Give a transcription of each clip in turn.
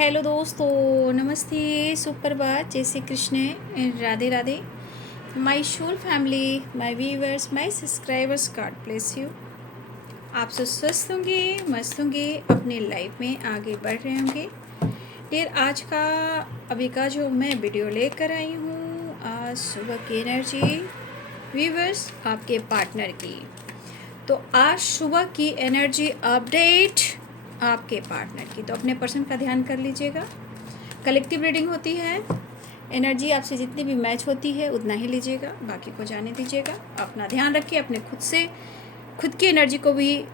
Hello दोस्तों, नमस्ते, सुप्रभात, जय Shri Krishna, Radhe Radhe. My soul family, my viewers, my subscribers, God bless you. आप सब स्वस्थ होंगे, मस्त होंगे, अपने लाइफ में आगे बढ़ रहे होंगे। फिर आज का अभी का जो मैं वीडियो लेकर आई हूँ, आज सुबह की एनर्जी व्यूअर्स आपके पार्टनर की। तो आज सुबह की एनर्जी अपडेट आपके पार्टनर की। तो अपने पर्सन का ध्यान कर लीजिएगा। कलेक्टिव रीडिंग होती है, एनर्जी आपसे जितनी भी मैच होती है उतना ही लीजिएगा, बाकी को जाने दीजिएगा। अपना ध्यान रखिए, अपने खुद की एनर्जी को भी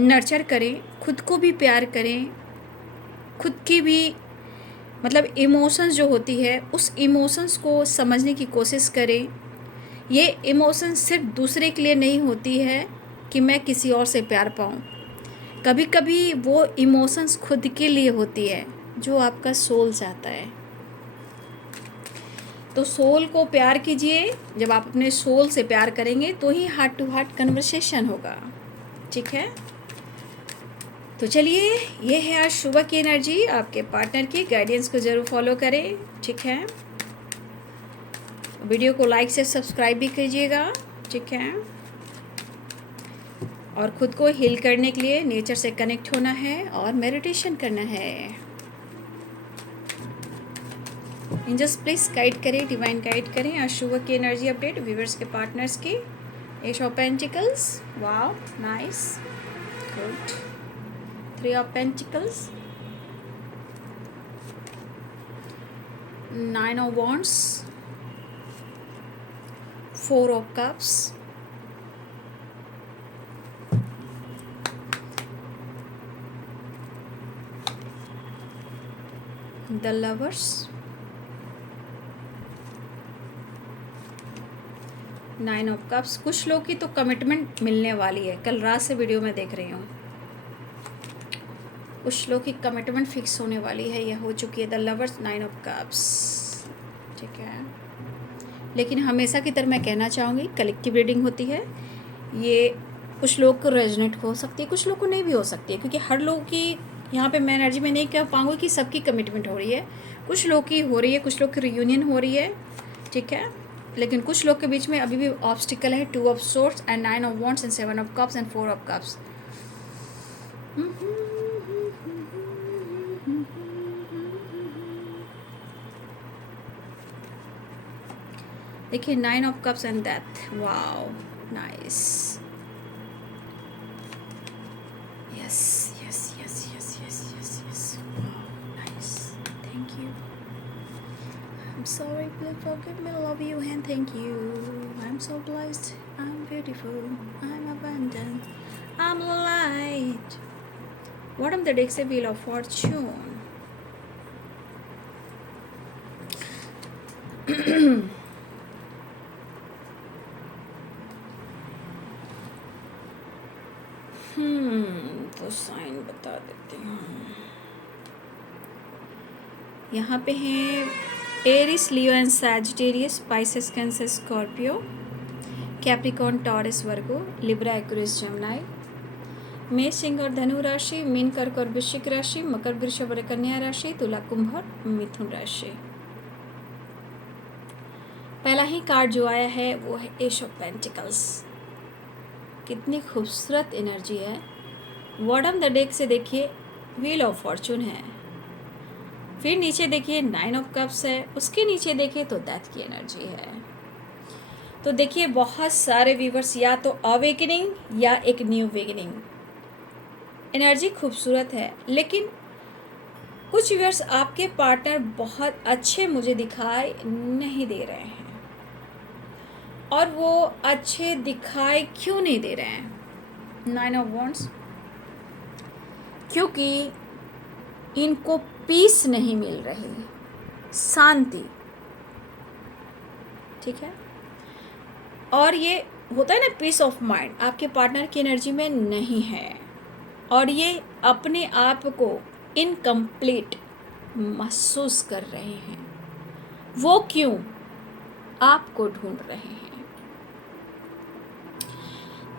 नर्चर करें, खुद को भी प्यार करें, खुद की भी मतलब इमोशंस जो होती है उस इमोशंस को समझने की कोशिश करें। ये इमोशंस सिर्फ दूसरे के लिए नहीं होती है कि मैं किसी और से प्यार पाऊँ। कभी कभी वो इमोशंस खुद के लिए होती है जो आपका सोल चाहता है। तो सोल को प्यार कीजिए। जब आप अपने सोल से प्यार करेंगे तो ही हार्ट टू हार्ट कन्वर्सेशन होगा, ठीक है। तो चलिए, ये है आज सुबह की एनर्जी आपके पार्टनर की। गाइडेंस को ज़रूर फॉलो करें, ठीक है। वीडियो को लाइक से सब्सक्राइब भी कीजिएगा, ठीक है। और ख़ुद को हील करने के लिए नेचर से कनेक्ट होना है और मेडिटेशन करना है। एंजल्स प्लीज गाइड करें, डिवाइन गाइड करें। आज सुबह की एनर्जी अपडेट व्यूअर्स के पार्टनर्स की। S of pentacles, wow nice, good. 3 of pentacles, 9 of wands, 4 of cups, the lovers, 9 of cups. कुछ लोग की तो कमिटमेंट मिलने वाली है, कल रात से वीडियो में देख रही हूँ। कुछ लोग की कमिटमेंट फिक्स होने वाली है या हो चुकी है। द लवर्स, 9 ऑफ कप्स, ठीक है। लेकिन हमेशा की तरह मैं कहना चाहूँगी, कलेक्टिव रीडिंग होती है, ये कुछ लोग को रेजोनेट हो सकती है, कुछ लोग को नहीं भी हो सकती है, क्योंकि हर लोग की यहाँ पे मैं एनर्जी में नहीं कह पाऊँगी कि सबकी कमिटमेंट हो रही है। कुछ लोग की हो रही है, कुछ लोग की रियूनियन हो रही है, ठीक है। लेकिन कुछ लोग के बीच में अभी भी ऑब्स्टिकल है। 2 of swords and 9 of wands and 7 of cups and 4 of cups. देखिए, 9 of cups and death, wow nice, yes yes yes yes yes yes yes, wow nice, thank you. I'm sorry, please forgive me, love you and thank you. I'm so blessed, I'm beautiful, I'm abundant, I'm light. What am the deck say? Wheel of Fortune. तो sign बता देती हूँ। यहाँ पे हैं Aries, Leo and Sagittarius, Pisces, Cancer, Scorpio, Capricorn, Taurus, Virgo, Libra, Aquarius, Gemini, मेष, सिंह और धनु राशि, मीन, कर्क और वृश्चिक राशि, मकर, वृषभ और कन्या राशि, तुला, कुंभ और मिथुन राशि। पहला ही कार्ड जो आया है वो है एस ऑफ पेंटिकल्स। कितनी खूबसूरत एनर्जी है। बॉटम द डेक से देखिए व्हील ऑफ फॉर्चून है, फिर नीचे देखिए 9 ऑफ कप्स है, उसके नीचे देखिए तो डेथ की एनर्जी है। तो देखिए, बहुत सारे व्यूवर्स या तो अवेकनिंग या एक न्यू बिगिनिंग। एनर्जी खूबसूरत है, लेकिन कुछ व्यूवर्स आपके पार्टनर बहुत अच्छे मुझे दिखाई नहीं दे रहे हैं। और वो अच्छे दिखाई क्यों नहीं दे रहे हैं? 9 ऑफ वॉन्ड्स, क्योंकि इनको पीस नहीं मिल रही, शांति, ठीक है। और ये होता है ना, पीस ऑफ माइंड आपके पार्टनर की एनर्जी में नहीं है, और ये अपने आप को इनकम्प्लीट महसूस कर रहे हैं। वो क्यों? आपको ढूंढ रहे हैं।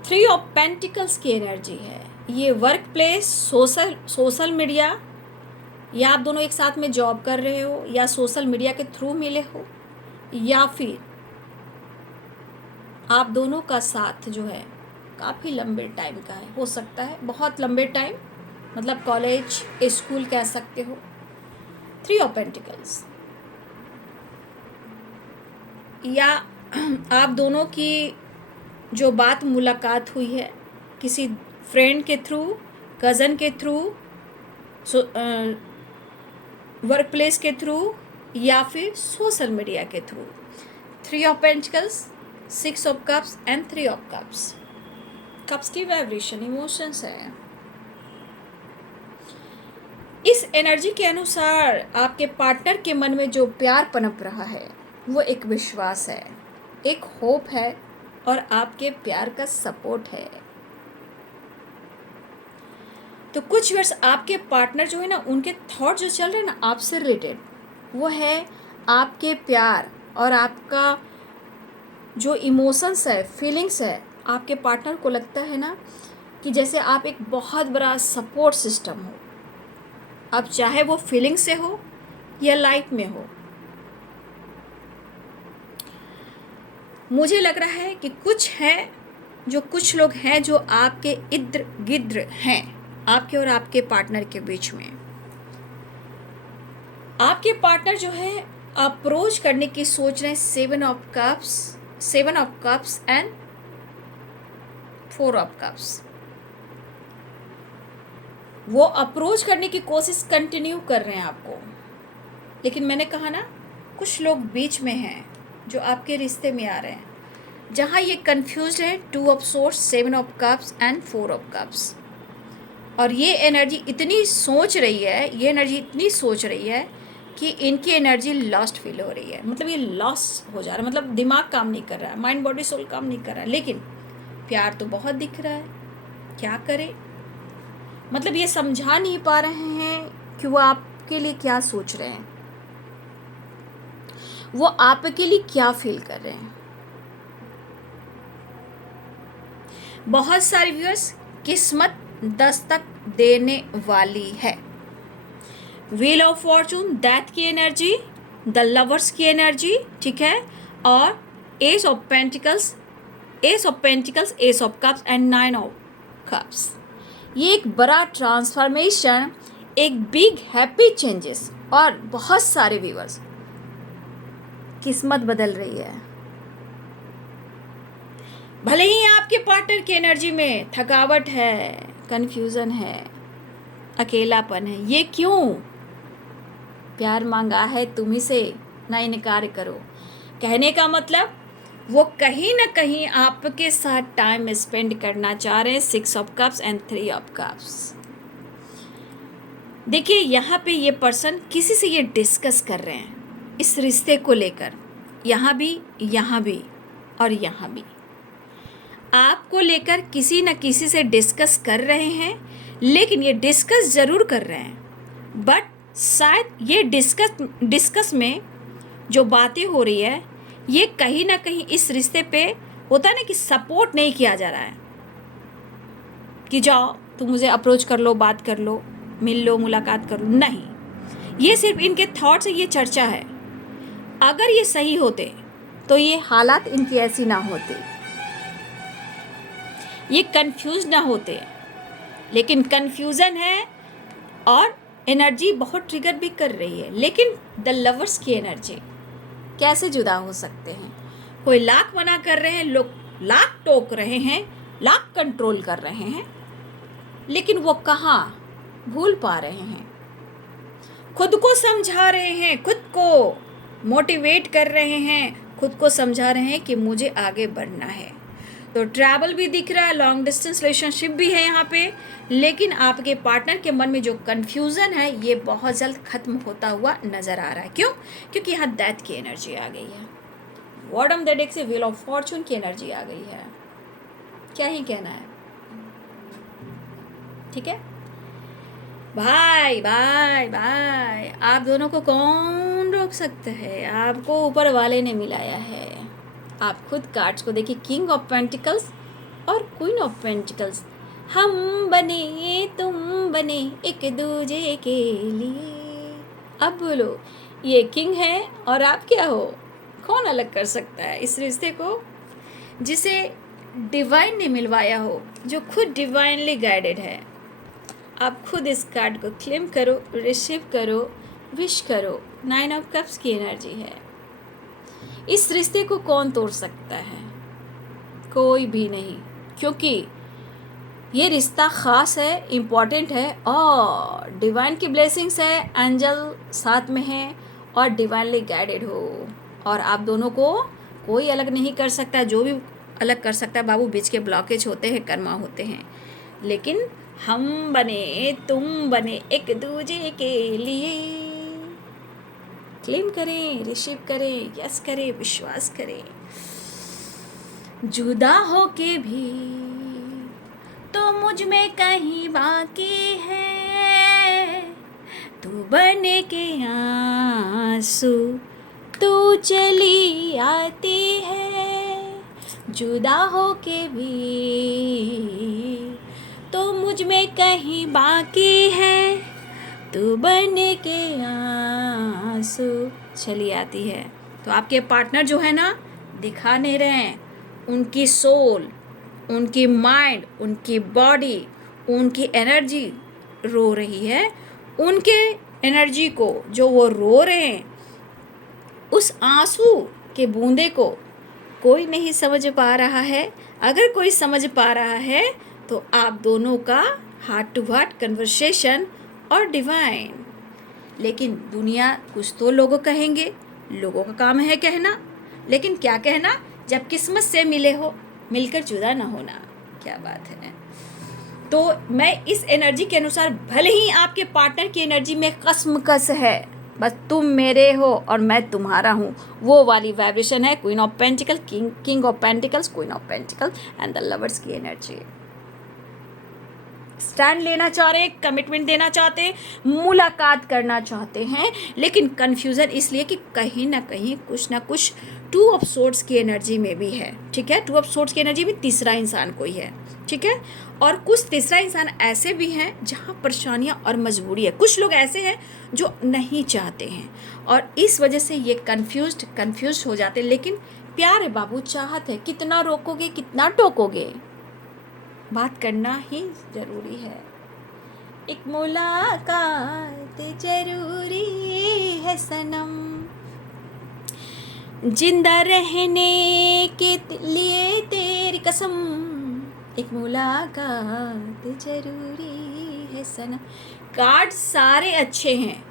3 ऑफ पेंटिकल्स की एनर्जी है। ये वर्क प्लेस, सोशल मीडिया या आप दोनों एक साथ में जॉब कर रहे हो, या सोशल मीडिया के थ्रू मिले हो, या फिर आप दोनों का साथ जो है काफ़ी लंबे टाइम का है, हो सकता है बहुत लंबे टाइम, मतलब कॉलेज स्कूल कह सकते हो। 3 ऑफ पेंटिकल्स, या आप दोनों की जो बात मुलाकात हुई है किसी फ्रेंड के थ्रू, कज़न के थ्रू, वर्क प्लेस के थ्रू, या फिर सोशल मीडिया के through. 3 of pentacles, 6 of cups and 3 of cups. Cups की वाइब्रेशन इमोशंस है। इस एनर्जी के अनुसार आपके पार्टनर के मन में जो प्यार पनप रहा है वो एक विश्वास है, एक होप है, और आपके प्यार का सपोर्ट है। तो कुछ वर्ष आपके पार्टनर जो है ना, उनके थॉट जो चल रहे हैं ना आपसे रिलेटेड, वो है आपके प्यार और आपका जो इमोशंस है, फीलिंग्स है। आपके पार्टनर को लगता है ना कि जैसे आप एक बहुत बड़ा सपोर्ट सिस्टम हो, अब चाहे वो फीलिंग से हो या लाइफ में हो। मुझे लग रहा है कि कुछ लोग हैं जो आपके इर्द गिर्द हैं, आपके और आपके पार्टनर के बीच में। आपके पार्टनर जो है अप्रोच करने की सोच रहे हैं 7 of cups and 4 of cups. वो अप्रोच करने की कोशिश कंटिन्यू कर रहे हैं आपको, लेकिन मैंने कहा ना कुछ लोग बीच में हैं जो आपके रिश्ते में आ रहे हैं, जहाँ ये कंफ्यूज है। 2 of source, 7 of cups and 4 of cups. और ये एनर्जी इतनी सोच रही है कि इनकी एनर्जी लॉस्ट फील हो रही है, मतलब ये लॉस हो जा रहा है, मतलब दिमाग काम नहीं कर रहा है, माइंड बॉडी सोल काम नहीं कर रहा है, लेकिन प्यार तो बहुत दिख रहा है। क्या करें, मतलब ये समझा नहीं पा रहे हैं कि वो आपके लिए क्या सोच रहे हैं, वो आपके लिए क्या फील कर रहे हैं। बहुत सारे व्यूअर्स, किस्मत दस्तक देने वाली है। व्हील ऑफ फॉर्चून, डेथ की एनर्जी, द लवर्स की एनर्जी, ठीक है, और S of pentacles, S of cups and 9 of cups. ये एक बड़ा ट्रांसफॉर्मेशन, एक बिग हैप्पी चेंजेस, और बहुत सारे व्यूअर्स किस्मत बदल रही है। भले ही आपके पार्टनर की एनर्जी में थकावट है, कन्फ्यूजन है, अकेलापन है, ये क्यों? प्यार मांगा है तुम्ही से, ना इनकार करो। कहने का मतलब वो कहीं ना कहीं आपके साथ टाइम स्पेंड करना चाह रहे हैं। 6 of cups and 3 of cups. देखिए यहाँ पे ये पर्सन किसी से ये डिस्कस कर रहे हैं इस रिश्ते को लेकर, यहाँ भी और यहाँ भी आपको लेकर किसी न किसी से डिस्कस कर रहे हैं, लेकिन ये डिस्कस ज़रूर कर रहे हैं, बट शायद ये डिस्कस में जो बातें हो रही है ये कहीं ना कहीं इस रिश्ते पे होता है ना कि सपोर्ट नहीं किया जा रहा है कि जाओ तुम मुझे अप्रोच कर लो, बात कर लो, मिल लो, मुलाकात कर लो। नहीं, ये सिर्फ इनके थॉट से ये चर्चा है। अगर ये सही होते तो ये हालात इनकी ऐसी ना होती, ये कंफ्यूज ना होते, लेकिन कंफ्यूजन है और एनर्जी बहुत ट्रिगर भी कर रही है। लेकिन द लवर्स की एनर्जी कैसे जुदा हो सकते हैं? कोई लाख मना कर रहे हैं, लोग लाख टोक रहे हैं, लाख कंट्रोल कर रहे हैं, लेकिन वो कहाँ भूल पा रहे हैं। खुद को समझा रहे हैं, खुद को मोटिवेट कर रहे हैं, खुद को समझा रहे हैं कि मुझे आगे बढ़ना है। तो ट्रैवल भी दिख रहा है, लॉन्ग डिस्टेंस रिलेशनशिप भी है यहाँ पे, लेकिन आपके पार्टनर के मन में जो कन्फ्यूज़न है ये बहुत जल्द ख़त्म होता हुआ नज़र आ रहा है। क्यों? क्योंकि यहाँ डेथ की एनर्जी आ गई है, बॉटम द डेक से व्हील ऑफ फॉर्चून की एनर्जी आ गई है। क्या ही कहना है, ठीक है भाई भाई भाई, आप दोनों को कौन रोक सकता है? आपको ऊपर वाले ने मिलाया है। आप खुद कार्ड्स को देखिए, किंग ऑफ पेंटिकल्स और क्वीन ऑफ पेंटिकल्स। हम बने तुम बने एक दूजे के लिए। अब बोलो, ये किंग है और आप क्या हो? कौन अलग कर सकता है इस रिश्ते को, जिसे डिवाइन ने मिलवाया हो, जो खुद डिवाइनली गाइडेड है। आप खुद इस कार्ड को क्लेम करो, रिसीव करो, विश करो। 9 ऑफ कप्स की एनर्जी है। इस रिश्ते को कौन तोड़ सकता है? कोई भी नहीं, क्योंकि ये रिश्ता ख़ास है, इम्पॉर्टेंट है और डिवाइन की ब्लेसिंग्स है, एंजल साथ में है और डिवाइनली गाइडेड हो। और आप दोनों को कोई अलग नहीं कर सकता। जो भी अलग कर सकता है बाबू, बीच के ब्लॉकेज होते हैं, कर्मा होते हैं। लेकिन हम बने, तुम बने एक दूजे के लिए। क्लेम करें, रिसीव करें, यस करें, विश्वास करें। जुदा हो के भी तो मुझ में कहीं बाकी है, तू बने के आंसू तू चली आती है। जुदा हो के भी तो मुझ में कहीं बाकी है, तू बने के आंसू चली आती है। तो आपके पार्टनर जो है ना, दिखा नहीं रहे हैं। उनकी सोल, उनकी माइंड, उनकी बॉडी, उनकी एनर्जी रो रही है। उनके एनर्जी को जो वो रो रहे हैं, उस आंसू के बूंदे को कोई नहीं समझ पा रहा है। अगर कोई समझ पा रहा है तो आप दोनों का हार्ट टू हार्ट कन्वर्सेशन और डिवाइन। लेकिन दुनिया कुछ तो लोगों कहेंगे, लोगों का काम है कहना। लेकिन क्या कहना, जब किस्मत से मिले हो, मिलकर जुदा ना होना। क्या बात है। तो मैं इस एनर्जी के अनुसार, भले ही आपके पार्टनर की एनर्जी में कसमकस है, बस तुम मेरे हो और मैं तुम्हारा हूँ, वो वाली वाइब्रेशन है। Queen of pentacle, king of pentacles, queen of pentacle and the lovers की एनर्जी। स्टैंड लेना चाह रहे हैं, कमिटमेंट देना चाहते हैं, मुलाकात करना चाहते हैं, लेकिन कन्फ्यूज़न इसलिए कि कहीं ना कहीं कुछ ना कुछ 2 ऑफ सोर्ड्स की एनर्जी में भी है। ठीक है, 2 ऑफ सोर्ड्स की एनर्जी में तीसरा इंसान कोई है। ठीक है, और कुछ तीसरा इंसान ऐसे भी हैं जहाँ परेशानियाँ और मजबूरी है। कुछ लोग ऐसे हैं जो नहीं चाहते हैं और इस वजह से ये कन्फ्यूज हो जाते हैं। लेकिन प्यार है बाबू, चाहत है, कितना रोकोगे, कितना टोकोगे, बात करना ही ज़रूरी है। एक मुलाकात ज़रूरी है सनम, जिंदा रहने के लिए तेरी कसम। एक मुलाकात ज़रूरी है सनम। कार्ड सारे अच्छे हैं,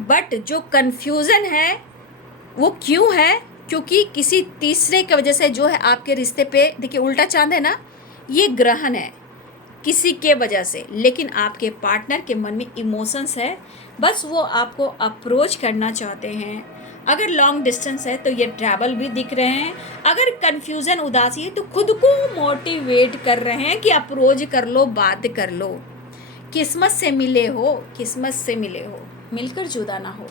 बट जो कन्फ्यूज़न है वो क्यों है? क्योंकि किसी तीसरे की वजह से जो है आपके रिश्ते पे, देखिए उल्टा चांद है ना, ये ग्रहण है किसी के वजह से। लेकिन आपके पार्टनर के मन में इमोशंस है, बस वो आपको अप्रोच करना चाहते हैं। अगर लॉन्ग डिस्टेंस है तो ये ट्रैवल भी दिख रहे हैं। अगर कन्फ्यूज़न, उदासी है तो खुद को मोटिवेट कर रहे हैं कि अप्रोच कर लो, बात कर लो। किस्मत से मिले हो, किस्मत से मिले हो, मिलकर जुदा ना हो।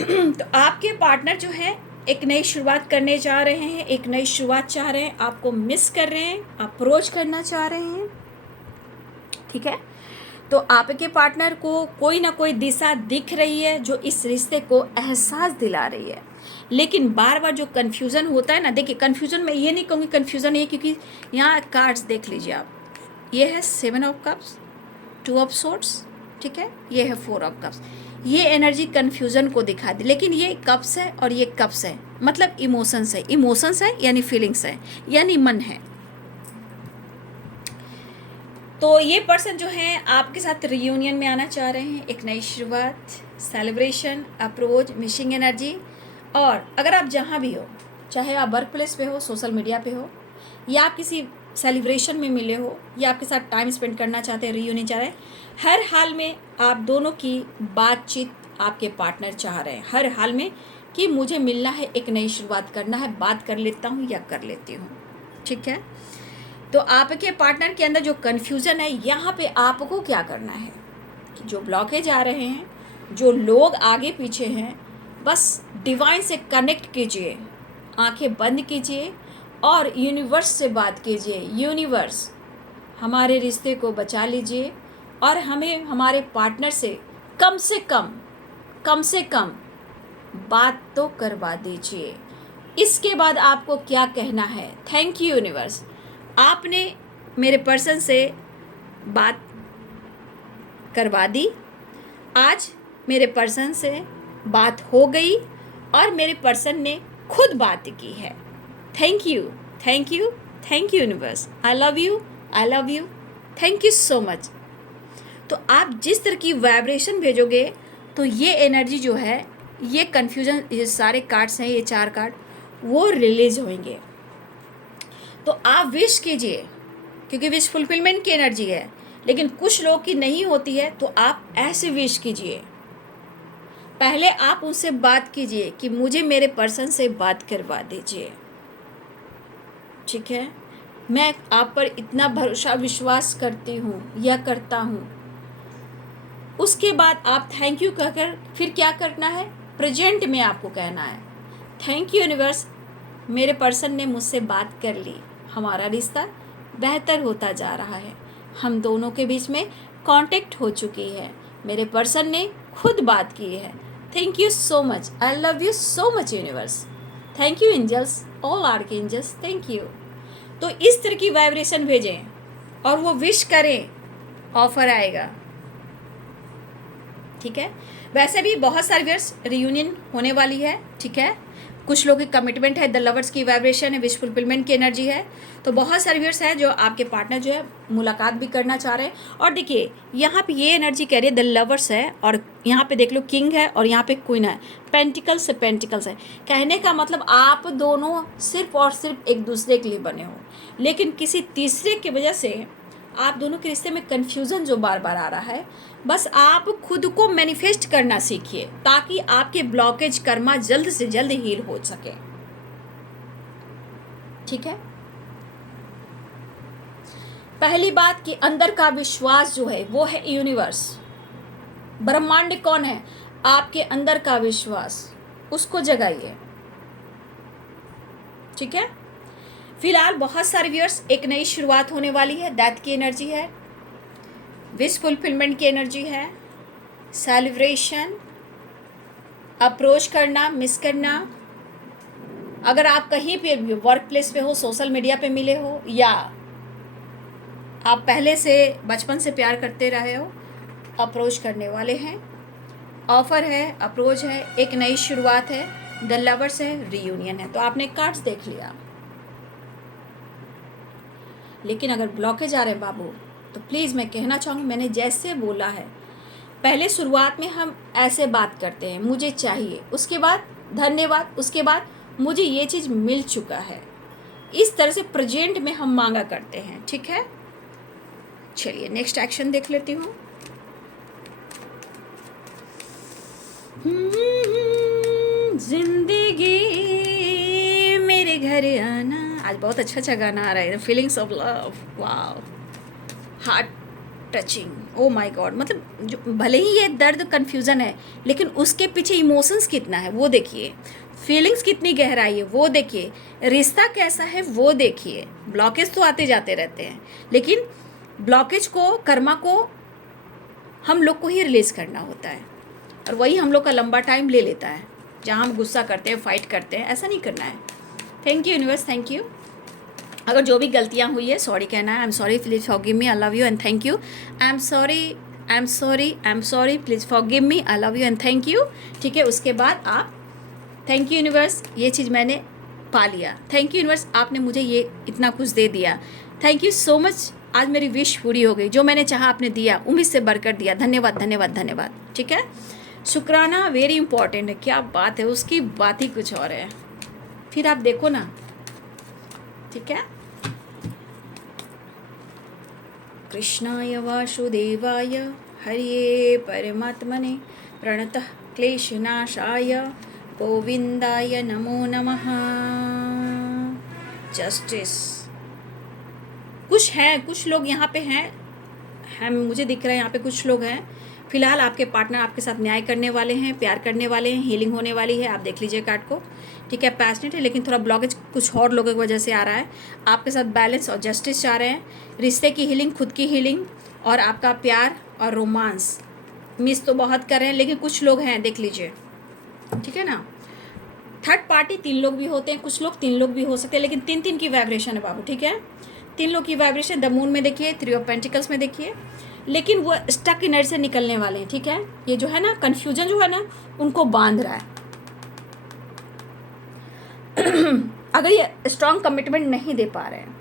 तो आपके पार्टनर जो है एक नई शुरुआत करने जा रहे हैं, एक नई शुरुआत चाह रहे हैं, आपको मिस कर रहे हैं, अप्रोच करना चाह रहे हैं। ठीक है, तो आपके पार्टनर को कोई ना कोई दिशा दिख रही है जो इस रिश्ते को एहसास दिला रही है। लेकिन बार बार जो कन्फ्यूज़न होता है ना, देखिए कन्फ्यूज़न में ये नहीं कहूँगी कन्फ्यूज़न है, क्योंकि यहाँ कार्ड्स देख लीजिए आप, ये है 7 ऑफ कप्स, 2 ऑफ सोर्ड्स, ठीक है, ये है 4 ऑफ कप्स। ये एनर्जी कन्फ्यूज़न को दिखा दी। लेकिन ये कप्स है और ये कप्स है, मतलब इमोशंस है। इमोशंस है यानी फीलिंग्स है, यानी मन है। तो ये पर्सन जो है आपके साथ रियूनियन में आना चाह रहे हैं, एक नई शुरुआत, सेलिब्रेशन, अप्रोच, मिसिंग एनर्जी। और अगर आप जहाँ भी हो, चाहे आप वर्क प्लेस पे हो, सोशल मीडिया पे हो, या आप किसी सेलिब्रेशन में मिले हो, या आपके साथ टाइम स्पेंड करना चाहते हैं, रियूनियन चाह रहे हैं, हर हाल में आप दोनों की बातचीत आपके पार्टनर चाह रहे हैं, हर हाल में, कि मुझे मिलना है, एक नई शुरुआत करना है, बात कर लेता हूँ या कर लेती हूँ। ठीक है, तो आपके पार्टनर के अंदर जो कन्फ्यूज़न है, यहाँ पे आपको क्या करना है कि जो ब्लॉकेज आ रहे हैं, जो लोग आगे पीछे हैं, बस डिवाइन से कनेक्ट कीजिए, आंखें बंद कीजिए और यूनिवर्स से बात कीजिए। यूनिवर्स, हमारे रिश्ते को बचा लीजिए और हमें हमारे पार्टनर से कम से कम बात तो करवा दीजिए। इसके बाद आपको क्या कहना है? थैंक यू यूनिवर्स, आपने मेरे पर्सन से बात करवा दी। आज मेरे पर्सन से बात हो गई और मेरे पर्सन ने खुद बात की है। Thank you, thank you, thank you universe. I love you, I love you, thank you so much. तो आप जिस तरह की वाइब्रेशन भेजोगे तो ये एनर्जी जो है, ये कन्फ्यूजन, ये सारे कार्ड्स हैं, ये 4 कार्ड वो रिलीज होंगे। तो आप विश कीजिए, क्योंकि विश फुलफिलमेंट की एनर्जी है, लेकिन कुछ लोग की नहीं होती है। तो आप ऐसे विश कीजिए, पहले आप उनसे बात कीजिए कि मुझे मेरे पर्सन से बात करवा दीजिए, ठीक है? मैं आप पर इतना भरोसा विश्वास करती हूँ या करता हूँ। उसके बाद आप थैंक यू कहकर फिर क्या करना है? प्रेजेंट में आपको कहना है, थैंक यू यूनिवर्स, मेरे पर्सन ने मुझसे बात कर ली, हमारा रिश्ता बेहतर होता जा रहा है, हम दोनों के बीच में कांटेक्ट हो चुकी है, मेरे पर्सन ने खुद बात की है। Thank you so much, I love you so much universe, thank you angels, all archangels, thank you. तो इस तरह की वाइब्रेशन भेजें और वो विश करें, ऑफर आएगा, ठीक है? वैसे भी बहुत सारे व्यूअर्स रियूनियन होने वाली है, ठीक है? कुछ लोगों की कमिटमेंट है, द लवर्स की वाइब्रेशन है, विश फुलफिलमेंट की एनर्जी है। तो बहुत सारे व्यूअर्स हैं जो आपके पार्टनर जो है मुलाकात भी करना चाह रहे हैं। और देखिए यहाँ पे ये एनर्जी कह रही है द लवर्स है, और यहाँ पे देख लो किंग है और यहाँ पे क्वीन है, पेंटिकल्स से पेंटिकल्स है। कहने का मतलब आप दोनों सिर्फ और सिर्फ एक दूसरे के लिए बने हो, लेकिन किसी तीसरे की वजह से आप दोनों के रिश्ते में कन्फ्यूज़न जो बार बार आ रहा है, बस आप खुद को मैनिफेस्ट करना सीखिए ताकि आपके ब्लॉकेज कर्मा जल्द से जल्द हील हो सके, ठीक है? पहली बात कि अंदर का विश्वास जो है वो है यूनिवर्स, ब्रह्मांड कौन है? आपके अंदर का विश्वास, उसको जगाइए, ठीक है? फिलहाल बहुत सारे व्यूअर्स, एक नई शुरुआत होने वाली है, डेथ की एनर्जी है, विश फुलफिलमेंट की एनर्जी है, सेलिब्रेशन, अप्रोच करना, मिस करना। अगर आप कहीं पे भी वर्क प्लेस पे हो, सोशल मीडिया पे मिले हो, या आप पहले से बचपन से प्यार करते रहे हो, अप्रोच करने वाले हैं, ऑफर है, अप्रोच है, एक नई शुरुआत है, द लवर्स है, रियूनियन है। तो आपने कार्ड्स देख लिया, लेकिन अगर ब्लॉकेज आ रहे हैं बाबू, तो प्लीज़ मैं कहना चाहूँगी, मैंने जैसे बोला है, पहले शुरुआत में हम ऐसे बात करते हैं, मुझे चाहिए, उसके बाद धन्यवाद, उसके बाद मुझे ये चीज़ मिल चुका है, इस तरह से प्रेजेंट में हम मांगा करते हैं, ठीक है? चलिए नेक्स्ट एक्शन देख लेती हूँ। जिंदगी मेरे घर आना, आज बहुत अच्छा अच्छा गाना आ रहा है, feelings of love, wow, heart touching, oh my God. मतलब जो भले ही ये दर्द कन्फ्यूज़न है, लेकिन उसके पीछे इमोशंस कितना है वो देखिए, फीलिंग्स कितनी गहराई है वो देखिए, रिश्ता कैसा है वो देखिए। ब्लॉकेज तो आते जाते रहते हैं, लेकिन ब्लॉकेज को, कर्मा को हम लोग को ही रिलीज़ करना होता है, और वही हम लोग का लंबा टाइम ले लेता है, जहाँ हम गुस्सा करते हैं, फाइट करते हैं, ऐसा नहीं करना है। Thank you universe, thank you. अगर जो भी गलतियाँ हुई है सॉरी कहना है, I am sorry, please forgive me, I love you and thank you. I am sorry, I am sorry, I am sorry, please forgive me, I love you and thank you, ठीक है? उसके बाद आप thank you universe, ये चीज़ मैंने पा लिया, thank you universe, आपने मुझे ये इतना कुछ दे दिया, थैंक यू सो मच, आज मेरी विश पूरी हो गई, जो मैंने चाहा आपने दिया, उम्मीद से बढ़कर दिया, धन्यवाद धन्यवाद धन्यवाद, ठीक है? शुक्राना वेरी इंपॉर्टेंट है, क्या बात है, उसकी बात ही कुछ और है, फिर आप देखो ना, ठीक है? कृष्णाय वासुदेवाय हरिये परमात्मने प्रणतः क्लेशनाशाय गोविंदाय नमो नमः। जस्टिस, कुछ हैं, कुछ लोग यहाँ पे हैं, मुझे दिख रहा है यहाँ पे कुछ लोग हैं। फिलहाल आपके पार्टनर आपके साथ न्याय करने वाले हैं, प्यार करने वाले हैं, हीलिंग होने वाली है, आप देख लीजिए कार्ड को, ठीक है? पैशनेट है, लेकिन थोड़ा ब्लॉकेज कुछ और लोगों की वजह से आ रहा है। आपके साथ बैलेंस और जस्टिस चाह रहे हैं, रिश्ते की हीलिंग, खुद की हीलिंग, और आपका प्यार और रोमांस मिस तो बहुत कर रहे हैं, लेकिन कुछ लोग हैं, देख लीजिए, ठीक है ना। थर्ड पार्टी 3 लोग भी होते हैं, कुछ लोग 3 लोग भी हो सकते हैं, लेकिन 3 की वाइब्रेशन है बाबू, ठीक है। 3 लोग की वाइब्रेशन द मून में देखिए, 3 ऑफ पेंटिकल्स में देखिए, लेकिन वो स्टक एनर्जी से निकलने वाले हैं, ठीक है। ये जो है ना कन्फ्यूजन जो है ना उनको बांध रहा है। अगर ये स्ट्रांग कमिटमेंट नहीं दे पा रहे हैं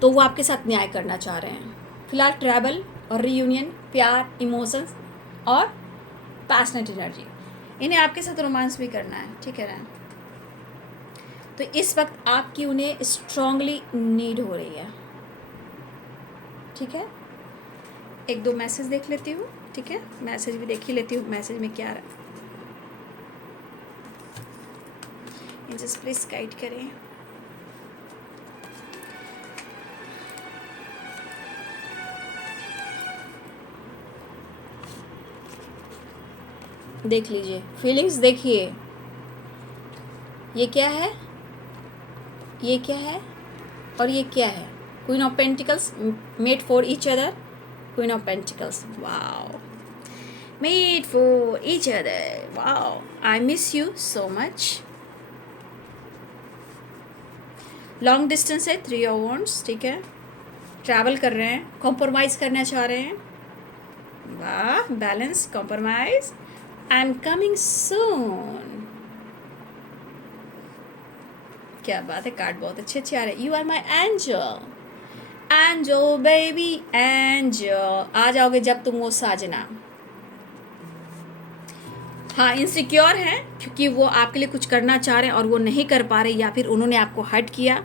तो वो आपके साथ न्याय करना चाह रहे हैं। फिलहाल ट्रैवल और रीयूनियन, प्यार, इमोशंस और पैशनेट एनर्जी, इन्हें आपके साथ रोमांस भी करना है, ठीक है ना। तो इस वक्त आपकी उन्हें स्ट्रांगली नीड हो रही है, ठीक है। 1-2 मैसेज देख लेती हूँ, ठीक है, मैसेज भी देख ही लेती हूँ, मैसेज में क्या रहा। एंजल्स प्लीज गाइड करें। देख लीजिए, फीलिंग्स देखिए, ये क्या है, ये क्या है और ये क्या है। Queen of pentacles, made for each other, queen of pentacles, wow, made for each other, wow, I miss you so much. Long distance है, 3 ऑफ वांड्स, ठीक है। ट्रैवल कर रहे हैं, कॉम्प्रोमाइज़ करना चाह रहे हैं, वाह, balance, compromise, I am coming soon, क्या बात है, कार्ड बहुत अच्छे अच्छे आ रहे हैं। You are my angel, angel baby, angel, आ जाओगे जब तुम वो साजना। हाँ, इनसिक्योर है क्योंकि वो आपके लिए कुछ करना चाह रहे हैं और वो नहीं कर पा रहे, या फिर उन्होंने आपको हर्ट किया,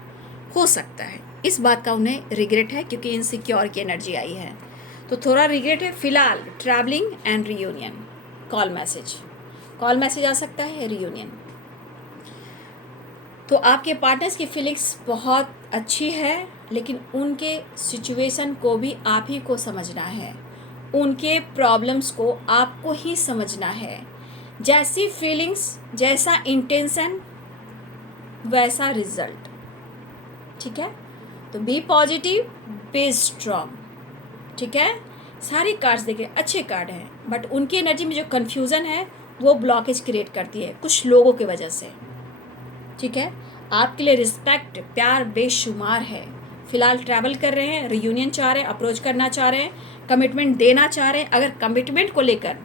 हो सकता है इस बात का उन्हें रिग्रेट है क्योंकि इनसिक्योर की एनर्जी आई है, तो थोड़ा रिग्रेट है। फिलहाल travelling and reunion, call message आ सकता है, रीयूनियन। तो आपके पार्टनर्स की फीलिंग्स बहुत अच्छी है, लेकिन उनके सिचुएशन को भी आप ही को समझना है, उनके प्रॉब्लम्स को आपको ही समझना है। जैसी फीलिंग्स, जैसा इंटेंशन, वैसा रिजल्ट, ठीक है। तो बी पॉजिटिव, बी स्ट्रॉन्ग, ठीक है। सारे कार्ड्स देखिए अच्छे कार्ड हैं, बट उनकी एनर्जी में जो कन्फ्यूज़न है वो ब्लॉकेज क्रिएट करती है कुछ लोगों की वजह से, ठीक है। आपके लिए रिस्पेक्ट, प्यार बेशुमार है। फिलहाल ट्रैवल कर रहे हैं, रियूनियन चाह रहे हैं, अप्रोच करना चाह रहे हैं, कमिटमेंट देना चाह रहे हैं। अगर कमिटमेंट को लेकर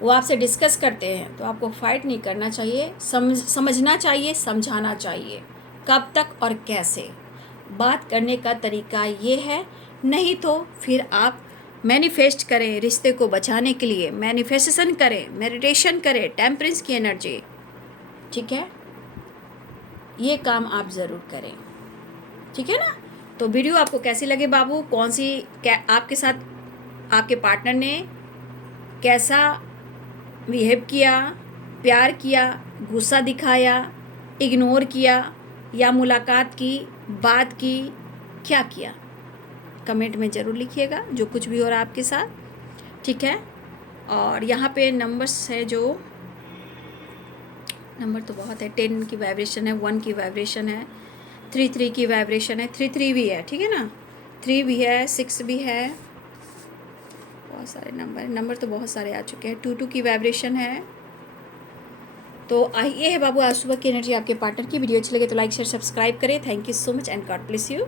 वो आपसे डिस्कस करते हैं तो आपको फाइट नहीं करना चाहिए, समझना चाहिए, समझाना चाहिए, कब तक और कैसे। बात करने का तरीका ये है, नहीं तो फिर आप मैनिफेस्ट करें रिश्ते को बचाने के लिए, मैनिफेस्टेशन करें, मेडिटेशन करें, टेम्परेंस की एनर्जी, ठीक है। ये काम आप ज़रूर करें, ठीक है ना। तो वीडियो आपको कैसी लगे बाबू, कौन सी आपके साथ आपके पार्टनर ने कैसा बिहेव किया, प्यार किया, गुस्सा दिखाया, इग्नोर किया, या मुलाकात की, बात की, क्या किया, कमेंट में ज़रूर लिखिएगा जो कुछ भी हो रहा है आपके साथ, ठीक है। और यहाँ पे नंबर्स है, जो नंबर तो बहुत है, 10 की वाइब्रेशन है, 1 की वाइब्रेशन है, 3 की वाइब्रेशन है, 3 भी है, ठीक है ना, 3 भी है, 6 भी है, बहुत सारे नंबर तो बहुत सारे आ चुके हैं। 2 की वाइब्रेशन है। तो ये है बाबू आज सुबह की एनर्जी आपके पार्टनर की। वीडियो अच्छी लगे तो लाइक शेयर सब्सक्राइब करें। Thank you so much and God bless you.